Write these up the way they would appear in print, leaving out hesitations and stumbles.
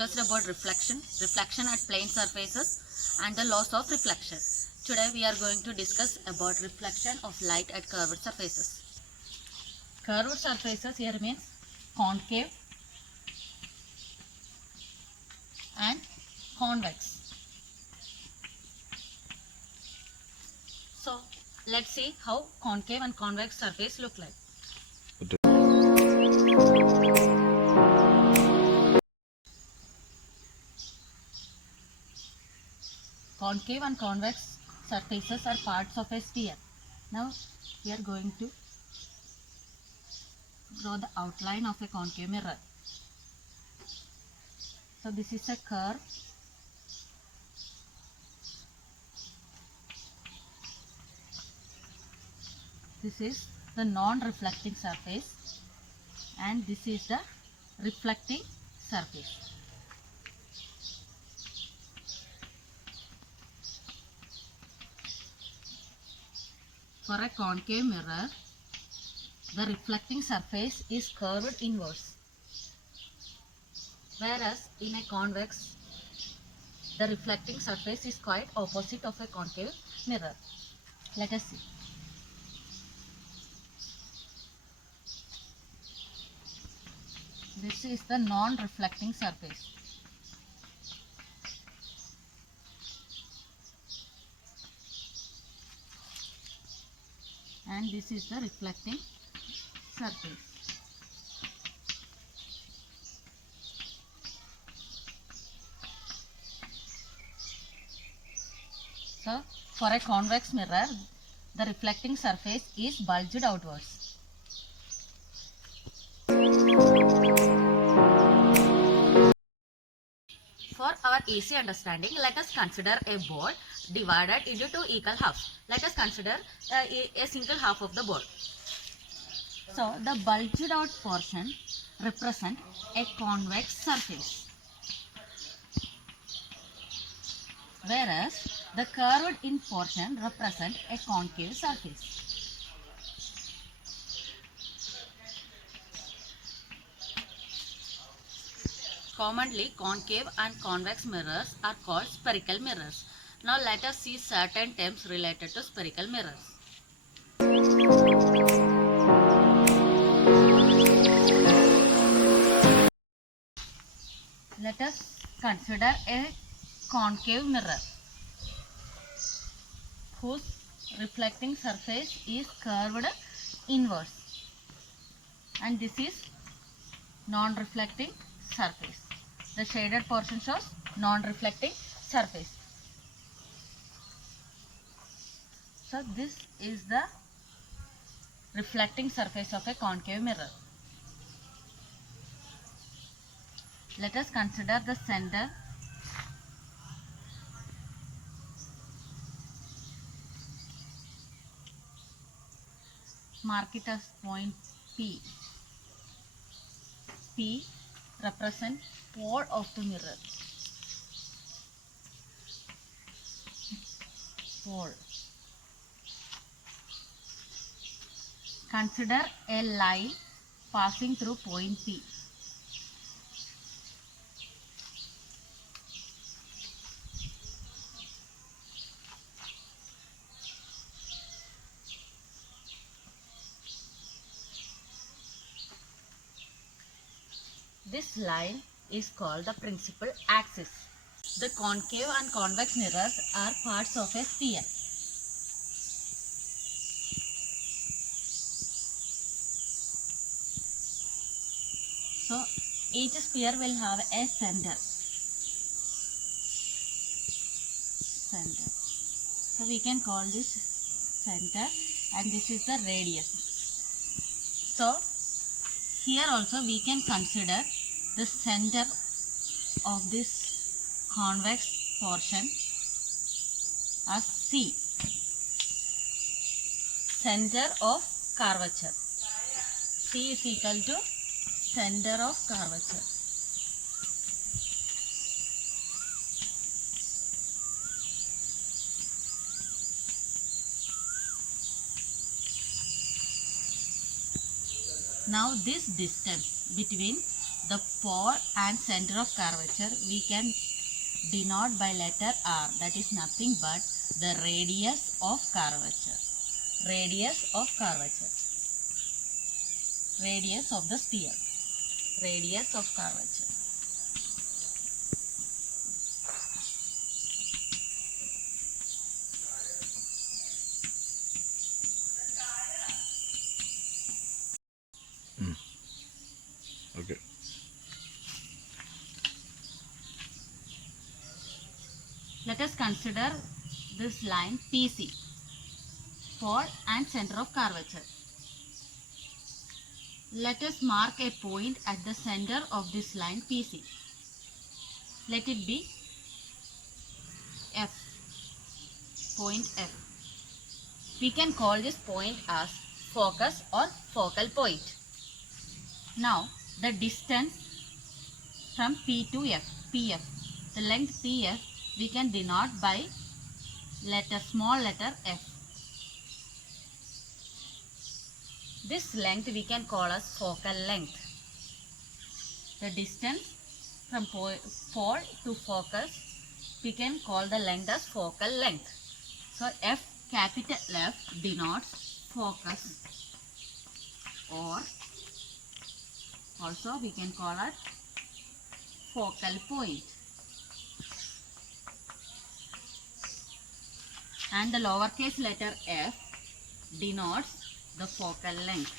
discussed about reflection at plane surfaces and the loss of reflection. Today we are going to discuss about reflection of light at curved surfaces. Curved surfaces here means concave and convex. So let's see how concave and convex surface look like. Concave and convex surfaces are parts of a sphere. Now we are going to draw the outline of a concave mirror. So this is a curve. This is the non-reflecting surface and this is the reflecting surface. For a concave mirror, the reflecting surface is curved inwards, whereas in a convex, the reflecting surface is quite opposite of a concave mirror. Let us see. This is the non-reflecting surface. And this is the reflecting surface. So, for a convex mirror, the reflecting surface is bulged outwards. For our easy understanding, let us consider a board divided into two equal halves. Let us consider a single half of the board. So, the bulged out portion represents a convex surface, whereas the curved in portion represents a concave surface. Commonly, concave and convex mirrors are called spherical mirrors. Now let us see certain terms related to spherical mirrors. Let us consider a concave mirror whose reflecting surface is curved inwards, and this is non-reflecting surface. The shaded portion shows non-reflecting surface. So this is the reflecting surface of a concave mirror. Let us consider the center. Mark it as point P. P represents pole of the mirror. Pole. Consider a line passing through point P. This line is called the principal axis. The concave and convex mirrors are parts of a sphere. So each sphere will have a center. So we can call this center and this is the radius. So here also we can consider the center of this convex portion as C, center of curvature. C is equal to center of curvature. Now this distance between the pole and center of curvature we can denote by letter R. That is nothing but the radius of curvature. Radius of curvature. Radius of the sphere. Radius of curvature. Okay. Let us consider this line PC, pole and center of curvature. Let us mark a point at the center of this line PC. Let it be F, point F. We can call this point as focus or focal point. Now, the distance from P to F, PF, the length PF we can denote by small letter F. This length we can call as focal length. The distance from pole to focus we can call the length as focal length. So F, capital F, denotes focus, or also we can call it focal point. And the lowercase letter f denotes the focal length.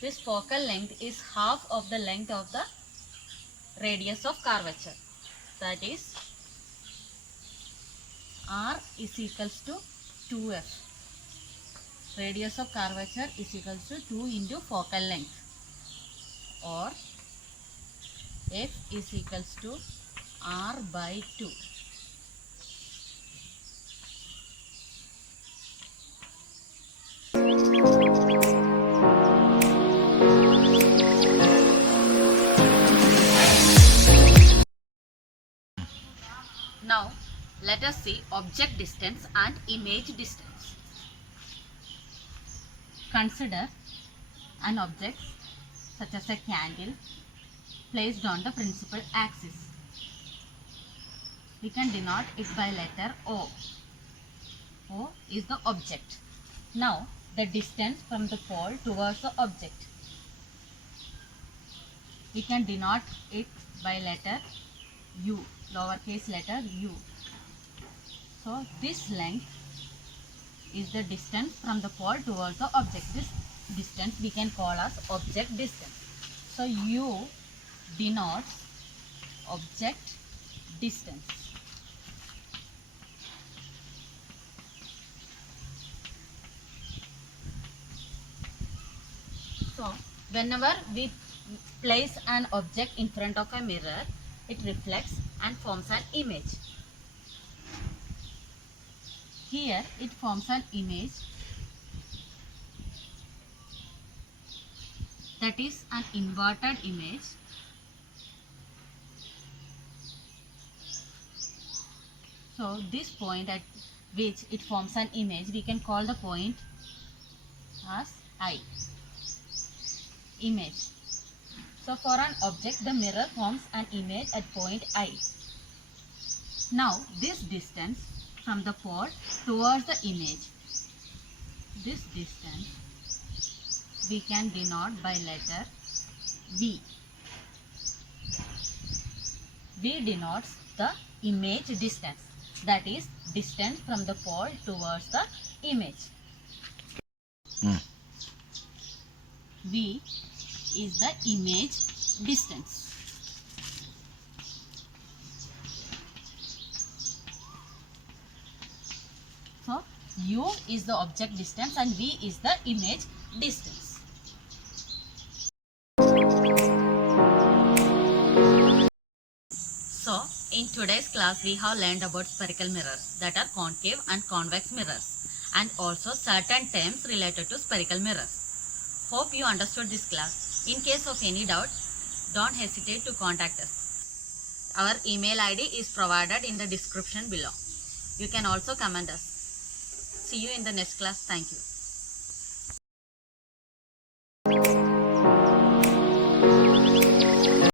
This focal length is half of the length of the radius of curvature. That is, R is equals to 2f. Radius of curvature is equals to 2 into focal length, or f is equals to R by 2. Now, let us see object distance and image distance. Consider an object such as a candle placed on the principal axis. We can denote it by letter O. O is the object. Now, the distance from the pole towards the object. We can denote it by letter U, lowercase letter u. So this length is the distance from the pole towards the object. This distance we can call as object distance. So u denotes object distance. So whenever we place an object in front of a mirror, it reflects and forms an image. Here it forms an image, that is an inverted image. So this point at which it forms an image, we can call the point as I, image. So for an object, the mirror forms an image at point I. Now this distance from the pole towards the image, this distance we can denote by letter V. V denotes the image distance, that is distance from the pole towards the image. V is the image distance. So U is the object distance and V is the image distance. So in today's class we have learned about spherical mirrors, that are concave and convex mirrors, and also certain terms related to spherical mirrors. Hope you understood this class. In case of any doubt, don't hesitate to contact us. Our email ID is provided in the description below. You can also comment us. See you in the next class. Thank you.